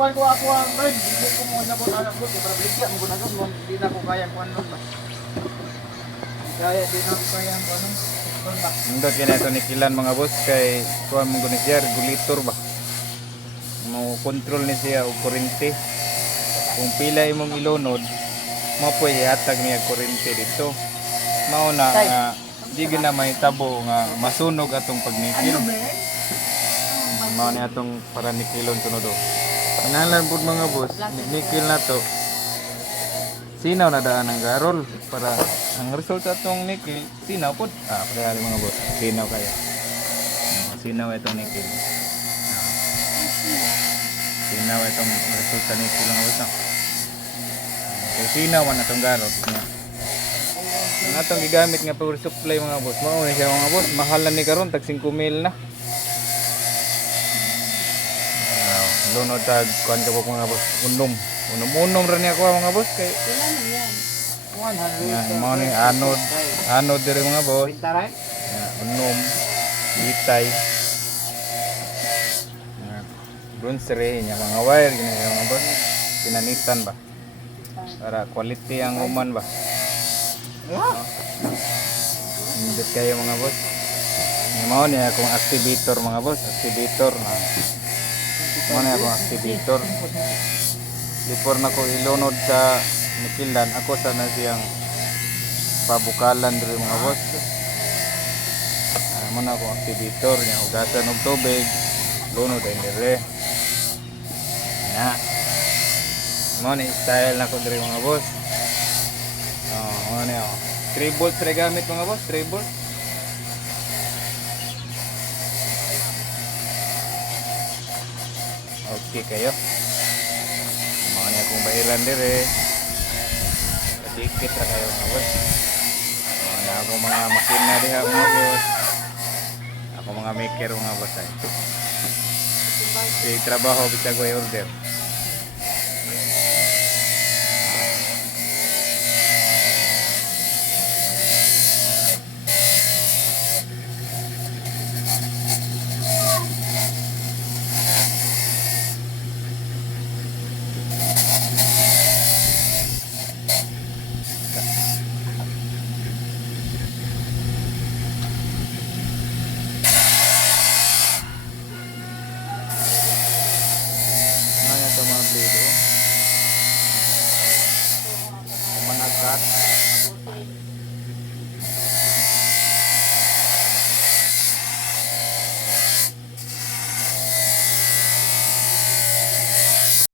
kuan ko ako ang bird, hindi ko mo nabot anak ko, para bigyan mo na gud mo, hindi na ko kaya kuan nun ba. Kaya di na ko kaya kuan nun. Ba. Indot kaya ito ni Kilan mga boss kay kuha mong guni siya regulator ba. Mo control ni siya og kuryente. Kung pila imong ilunod, mo pwede hatag niya kuryente dito. Mao na nga di gina may tabo nga masunog atong pagnikil. Mao ni atong para nikilon sunod do. Panalan pud mga boss, nikil na to. Sinaw na daan ang garol para ang result atong nikil sinaw pud. Pagkali mga boss, sinaw kaya. Sinaw itong nikil. Sinaw itong result sa nikil mga boss. So sinaw man atong garol. Ang atong gigamit nga power supply mga boss, mao ni siya mga boss, mahal na ni karon tag 5,000 na. Lunod tag kuan ka po mga boss, unom ra niya ko mga boss kay yan. 100. yan mao ni anod diri mga boss. Pintaran? Unom, itay. Bronzery niya mga wire gini mga boss. Pinanitan ba? Para quality ang uman ba? Hindi kayo mga boss. Mao ni akong activator mga boss, activator na. Mao ni akong activator. Before na ko ilunod sa nikilan, ako sana siyang pabukalan diri mga boss. Mao na akong activator niya, ugasan og tubig, lunod ay dire. Na. Mao ni style na ko diri mga boss. Mao ni ako. 3 volts ra gamit mga boss, 3 volts. Okay kayo. Mao ni akong bairan dire. Dikit ra kayo mga boss. Mao na ako mga makina diha mga boss. Ako mga maker mga boss ay. Di trabaho bisa ko i-order. Mga ito mga blade oh. Managkat.